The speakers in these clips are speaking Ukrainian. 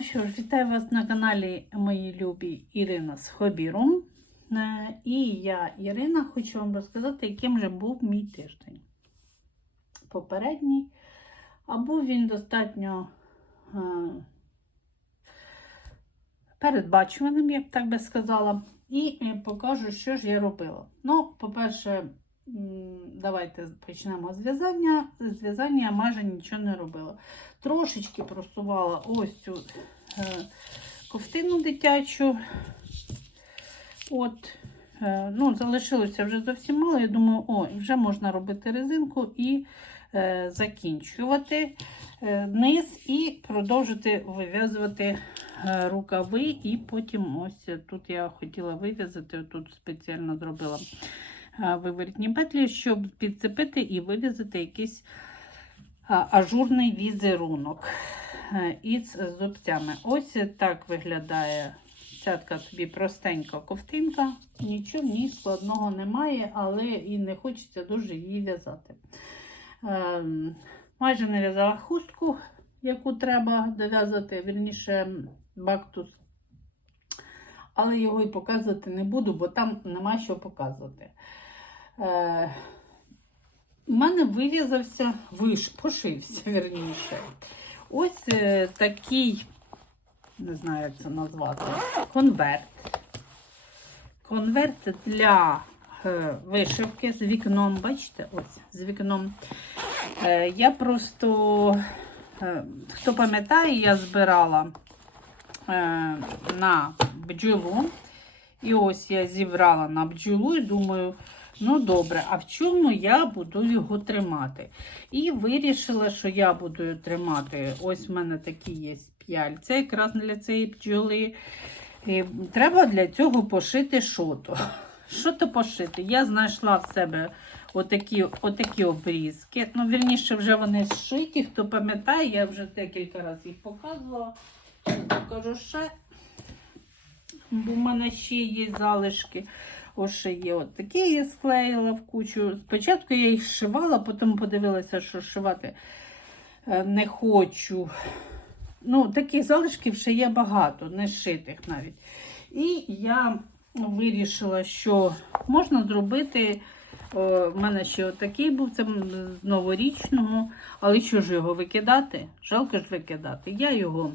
Ну що ж, вітаю вас на каналі мої любі Ірина з Хобіром. Е, І я, Ірина, хочу вам розказати, яким же був мій тиждень. Попередній. А був він достатньо е, передбачуваним, я б так би сказала. І е, покажу, що ж я робила. Ну, по-перше, давайте почнемо з в'язання. З в'язання я майже нічого не робила. Трошечки просувала ось цю е, ковтину дитячу. От, е, ну, залишилося вже зовсім мало. Я думаю, о, вже можна робити резинку і е, закінчувати е, низ і продовжити вив'язувати рукави. І потім ось тут я хотіла вив'язати, тут спеціально зробила виворітні петлі, щоб підцепити і вив'язати якийсь ажурний візерунок із зубцями. Ось так виглядає цятка тобі простенька ковтинка. Нічого ні складного немає, але і не хочеться дуже її в'язати. Ем, майже не в'язала хустку, яку треба дов'язати, вірніше бактус. Але його і показувати не буду, бо там нема що показувати. Е, у мене вив'язався, виш, пошився, вірніше. Ось е, такий, не знаю, як це назвати, конверт. Конверт для е, вишивки з вікном. Бачите, ось з вікном. Е, я просто, е, хто пам'ятає, я збирала е, на бджолу. І ось я зібрала на бджолу і думаю, ну добре, а в чому я буду його тримати? І вирішила, що я буду тримати. Ось в мене такі є п'яльця, якраз для цієї бджоли. І треба для цього пошити шото. Що то пошити? Я знайшла в себе отакі, отакі обрізки. Ну, вірніше, вже вони зшиті. Хто пам'ятає, я вже декілька разів їх показувала. Покажу ще. Бо в мене ще є залишки. Ось ще є от такі я склеїла в кучу. Спочатку я їх шивала, потім подивилася, що шивати е, не хочу. Ну, таких залишків ще є багато, не шитих навіть. І я вирішила, що можна зробити. В мене ще отакий був, це з новорічного. Але що ж його викидати? Жалко ж викидати. Я його,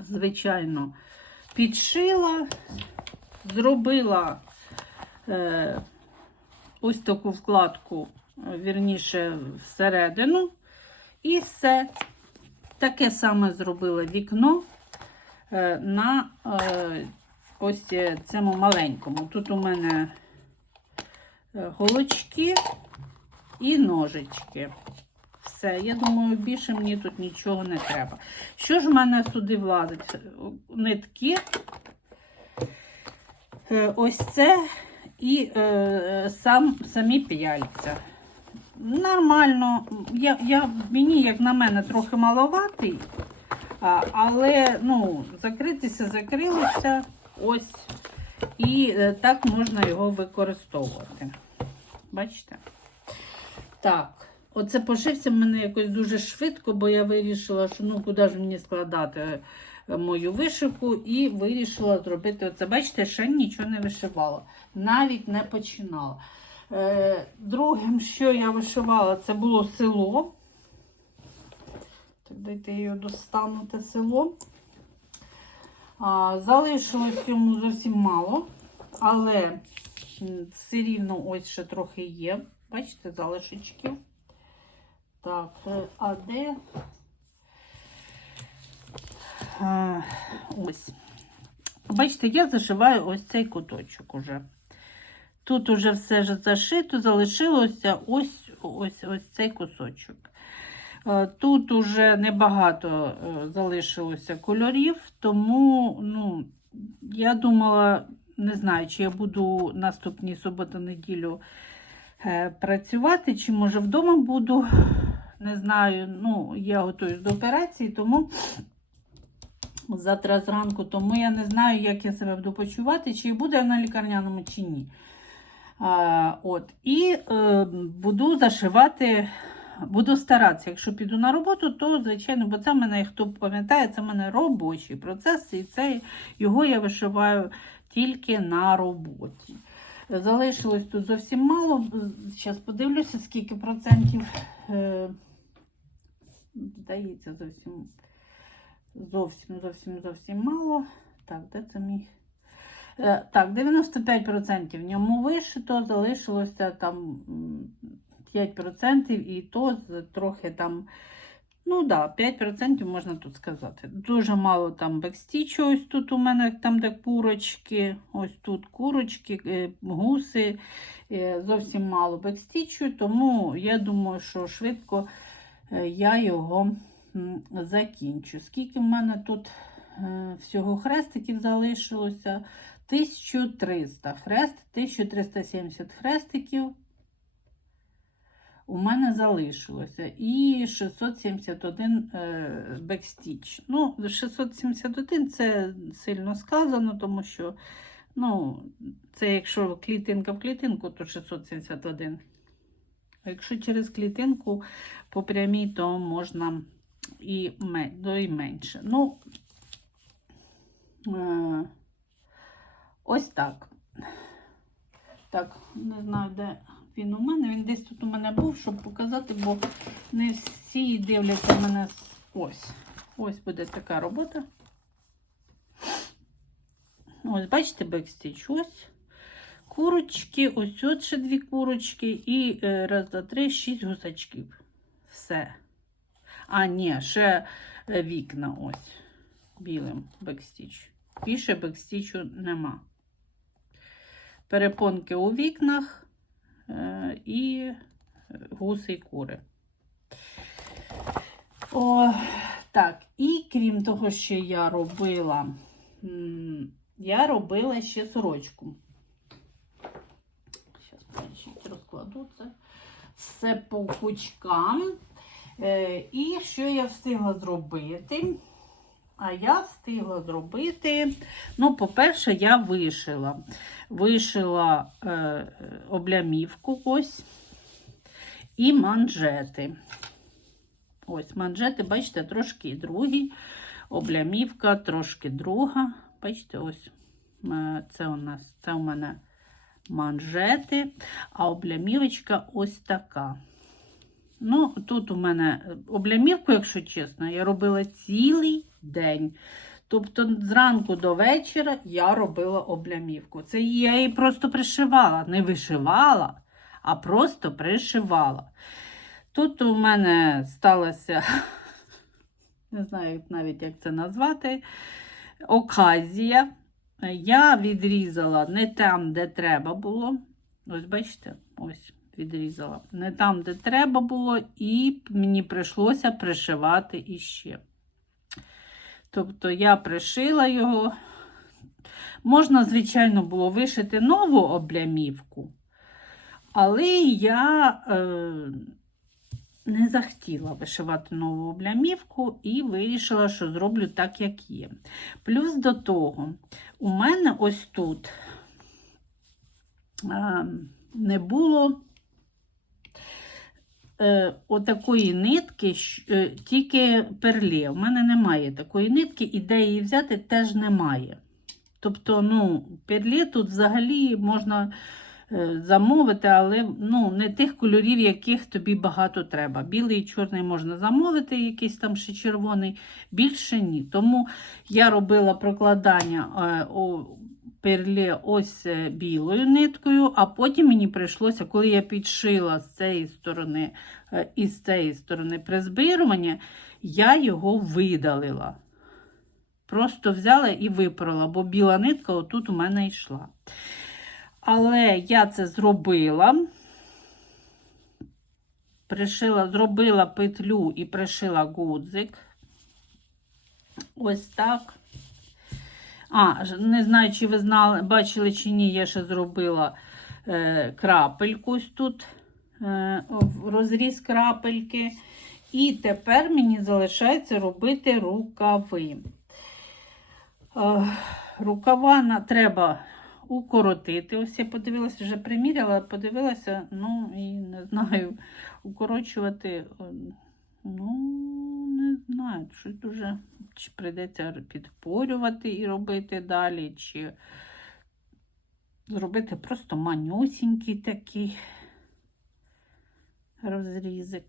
звичайно, підшила, зробила е, ось таку вкладку, е, вірніше, всередину. І все. Таке саме зробила вікно е, на е, ось цьому маленькому. Тут у мене е, голочки і ножички. Все, я думаю, більше мені тут нічого не треба. Що ж в мене сюди влазить? Нитки. Е, Ось це і е, сам, самі п'яльця. Нормально, я, я, мені, як на мене, трохи маловатий, але ну, закритися, закрилися. Ось. І е, так можна його використовувати. Бачите? Так, оце пошився в мене якось дуже швидко, бо я вирішила, що ну куди ж мені складати мою вишивку, і вирішила зробити оце. Бачите, ще нічого не вишивала, навіть не починала. Е, Другим, що я вишивала, це було село. Так, дайте я його достану, те село. Залишилось йому зовсім мало, але все рівно ось ще трохи є. Бачите, залишечків. Так, е, а де? Ось. Бачите, я зашиваю ось цей куточок уже. Тут уже все ж зашито, залишилося ось ось ось цей кусочок. Е, Тут уже небагато е, залишилося кольорів, тому ну, я думала, не знаю, чи я буду наступні суботу-неділю е, працювати, чи може вдома буду. Не знаю, ну, я готуюсь до операції, тому завтра зранку, тому я не знаю, як я себе буду почувати, чи буду я на лікарняному, чи ні. А, от, І е, буду зашивати буду старатися, якщо піду на роботу, то, звичайно, бо це в мене, хто пам'ятає, це в мене робочий процес, і це, його я вишиваю тільки на роботі. Залишилось тут зовсім мало. Зараз подивлюся, скільки процентів. Е, Здається, зовсім зовсім зовсім зовсім мало. Так, де це мій? Е, Так, 95% в ньому вишито, залишилося там 5% і то трохи там. Ну да, 5% можна тут сказати. Дуже мало там бекстічу. Ось тут у мене там, де курочки, ось тут курочки, е, гуси. е, Зовсім мало бекстічу, тому я думаю, що швидко я його закінчу. Скільки в мене тут е, всього хрестиків залишилося? 1300 хрест, 1370 хрестиків у мене залишилося. І 671 е, бекстіч. Ну, 671 це сильно сказано, тому що, ну, це якщо клітинка в клітинку, то 671. А якщо через клітинку по прямій, то можна і, ме- і менше. Ну, е, ось так. Так, не знаю, де він у мене. Він десь тут у мене був, щоб показати, бо не всі дивляться мене. Ось. Ось буде така робота. Ось, бачите, бекстіч. Ось. Курочки, ось тут ще дві курочки, і е, раз, два, три, шість гусачків. Все. А, ні, ще е, вікна ось. Білим бекстіч. Більше бекстічу нема. Перепонки у вікнах е, і гуси і кури. О, так, і крім того, що я робила, я робила ще сорочку. Зараз розкладу це все по кучкам. Е, і що я встигла зробити? А я встигла зробити. Ну, по-перше, я вишила. Вишила е, облямівку ось і манжети. Ось манжети, бачите, трошки другі. Облямівка, трошки друга. Бачите, ось е, це у нас це у мене манжети, а облямівочка ось така. Ну, тут у мене облямівку, якщо чесно, я робила цілий день. Тобто, зранку до вечора я робила облямівку. Це я її просто пришивала, не вишивала, а просто пришивала. Тут у мене сталося, не знаю навіть, як це назвати, оказія. Я відрізала не там, де треба було. Ось, бачите, ось відрізала. Не там, де треба було, і мені прийшлося пришивати іще. Тобто я пришила його. Можна, звичайно, було вишити нову облямівку, але я е, не захотіла вишивати нову облямівку і вирішила, що зроблю так, як є. Плюс до того, у мене ось тут е, не було отакої нитки, е, тільки перле. У мене немає такої нитки, і де її взяти теж немає. Тобто, ну, перле тут взагалі можна е, замовити, але ну, не тих кольорів, яких тобі багато треба. Білий і чорний можна замовити, якийсь там ще червоний, більше ні. Тому я робила прокладання о, перле ось е, білою ниткою, а потім мені прийшлося, коли я підшила з цієї сторони е, і з цієї сторони призбирування, я його видалила. Просто взяла і випорола, бо біла нитка отут у мене йшла. Але я це зробила. Пришила, зробила петлю і пришила гудзик. Ось так. А, не знаю, чи ви знали, бачили чи ні, я ще зробила е, крапельку тут, е, розріз крапельки. І тепер мені залишається робити рукави. Е, рукава на, треба укоротити. Ось я подивилася, вже приміряла, подивилася, ну і не знаю, укорочувати. Ну, не знаю, щось дуже чи прийдеться підпорювати і робити далі, чи зробити просто манюсінький такий розрізик.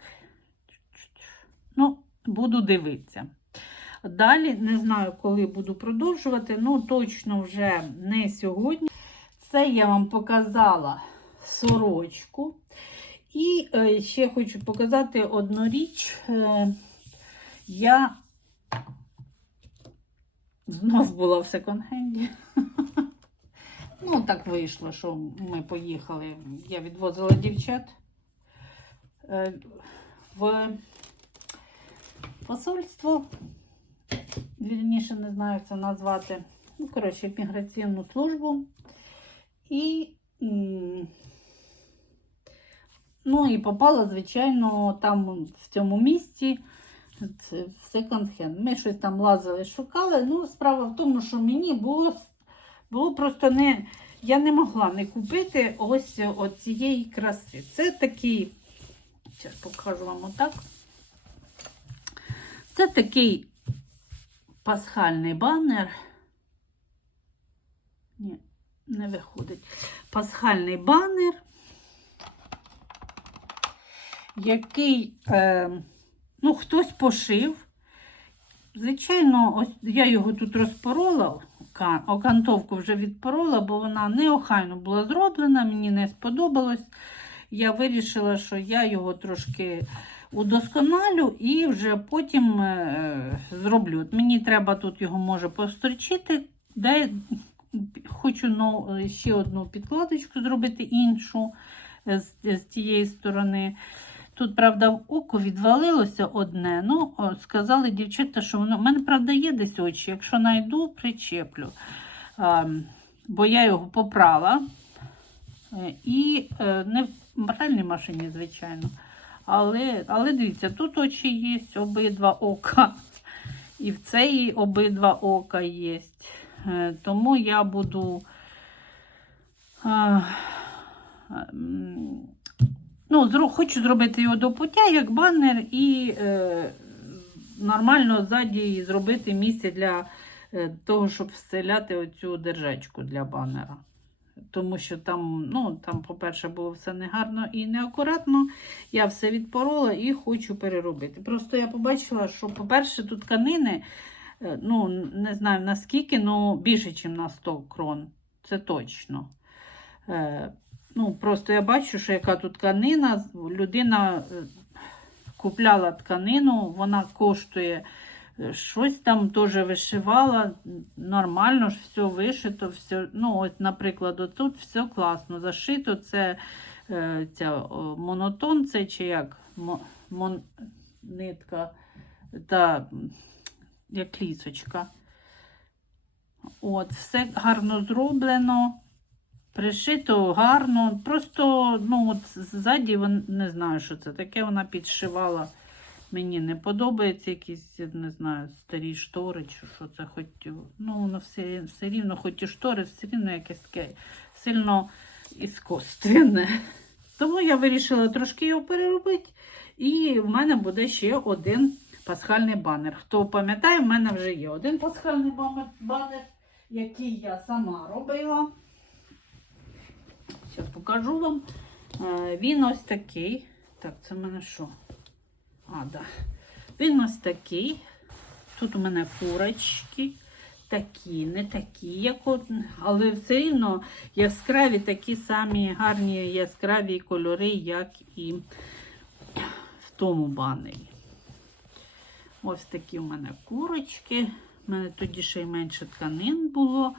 Ну, буду дивитися. Далі не знаю, коли буду продовжувати, ну точно вже не сьогодні. Це я вам показала сорочку. І е, ще хочу показати одну річ. Е, я знов була в секонд-хенді. Ну, так вийшло, що ми поїхали. Я відвозила дівчат е, в посольство. Вірніше, не знаю, як це назвати. Ну, коротше, міграційну службу. І, ну, і попала, звичайно, там в цьому місці це в секонд-хенд. Ми щось там лазили, шукали. Ну, справа в тому, що мені було, було просто не. Я не могла не купити ось цієї краси. Це такий, зараз покажу вам отак. Це такий пасхальний банер. Ні, не виходить. Пасхальний банер, який, е, ну, хтось пошив. Звичайно, ось я його тут розпорола, окантовку вже відпорола, бо вона неохайно була зроблена, мені не сподобалось. Я вирішила, що я його трошки удосконалю і вже потім е, зроблю. От мені треба тут його може построчити, де хочу ну, ще одну підкладочку зробити іншу е, з, з тієї сторони. Тут, правда, в око відвалилося одне. Ну, сказали дівчата, що воно. У мене, правда, є десь очі. Якщо знайду, причеплю. А, бо я його попрала. Е, І е, не в пральній машині, звичайно. Але, але дивіться, тут очі є, обидва ока. І в цей обидва ока є. Е, Тому я буду. а, Ну, зро- хочу зробити його до пуття, як банер, і е, нормально ззаді зробити місце для е, того, щоб вселяти оцю держачку для банера. Тому що там, ну, там, по-перше, було все негарно і неакуратно. Я все відпорола і хочу переробити. Просто я побачила, що, по-перше, тут тканини, е, ну, не знаю наскільки, але більше, ніж на 100 крон. Це точно. Ну, просто я бачу, що яка тут тканина. Людина е, купляла тканину, вона коштує е, щось там теж вишивала. Нормально ж все вишито. Все, ну, от, наприклад, тут все класно. Зашито це е, ця монотон, це чи як мон, нитка та як лісочка. От, все гарно зроблено. Пришито гарно. Просто, ну, от ззаді не знаю, що це таке. Вона підшивала. Мені не подобається якісь, не знаю, старі штори, чи що це хоч. Ну, воно все, все рівно, хоч і штори, все рівно якесь таке сильно іскусственне. Тому я вирішила трошки його переробити. І в мене буде ще один пасхальний банер. Хто пам'ятає, в мене вже є один пасхальний банер, який я сама робила. Зараз покажу вам. Е, Він ось такий. Так, це в мене що? А, да. Він ось такий. Тут у мене курочки. Такі, не такі, як але все рівно яскраві такі самі гарні яскраві кольори, як і в тому банері. Ось такі у мене курочки. У мене тоді ще й менше тканин було.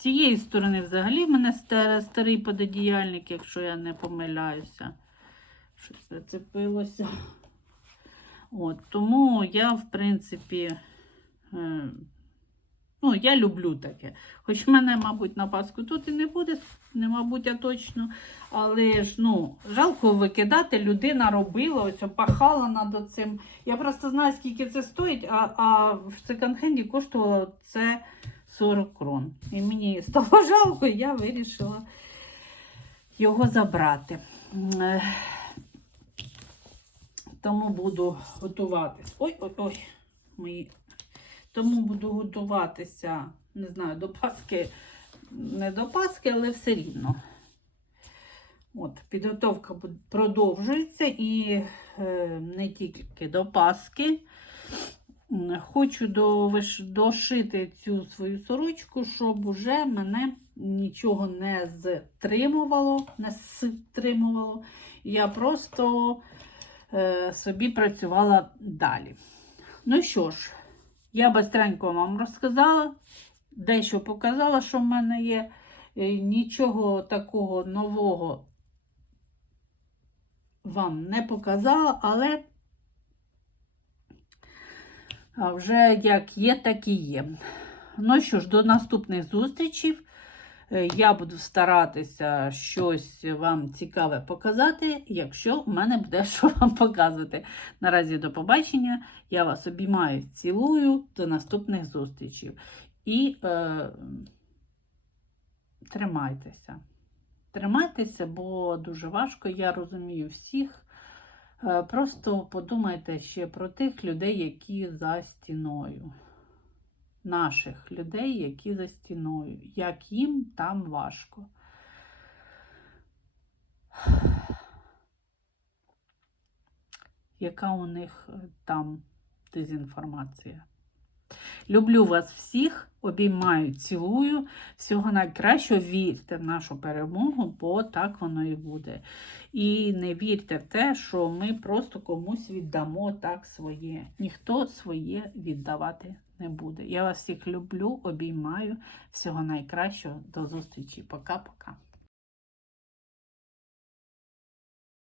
Цієї сторони взагалі в мене старий пододіяльник, якщо я не помиляюся. Щось зацепилося. От, тому я, в принципі, е, ну, я люблю таке. Хоч в мене, мабуть, на Пасху тут і не буде, не мабуть, а точно. Але ж ну, жалко викидати, людина робила, ось пахала над цим. Я просто знаю, скільки це стоїть, а, а в секонд-хенді коштувало це 40 крон. І мені стало жалко, і я вирішила його забрати. Е, Тому буду готуватись. Ой-ой-ой, мої. Тому буду готуватися, не знаю, до Пасхи, не до Пасхи, але все рівно. От, підготовка продовжується і е, не тільки до Пасхи. Хочу дошити цю свою сорочку, щоб уже мене нічого не стримувало, не стримувало. Я просто е, собі працювала далі. Ну що ж, я быстренько вам розказала, дещо показала, що в мене є. Е, Нічого такого нового вам не показала, але вже як є, так і є. Ну що ж, до наступних зустрічей. Е, Я буду старатися щось вам цікаве показати, якщо в мене буде що вам показувати. Наразі до побачення. Я вас обіймаю, цілую, до наступних зустрічей. І е, тримайтеся. Тримайтеся, бо дуже важко, я розумію всіх. Е, Просто подумайте ще про тих людей, які за стіною. Наших людей, які за стіною. Як їм там важко. Яка у них е, там дезінформація? Люблю вас всіх, обіймаю, цілую. Всього найкращого. Вірте в нашу перемогу, бо так воно і буде. І не вірте в те, що ми просто комусь віддамо так своє. Ніхто своє віддавати не буде. Я вас всіх люблю, обіймаю. Всього найкращого. До зустрічі. Пока-пока.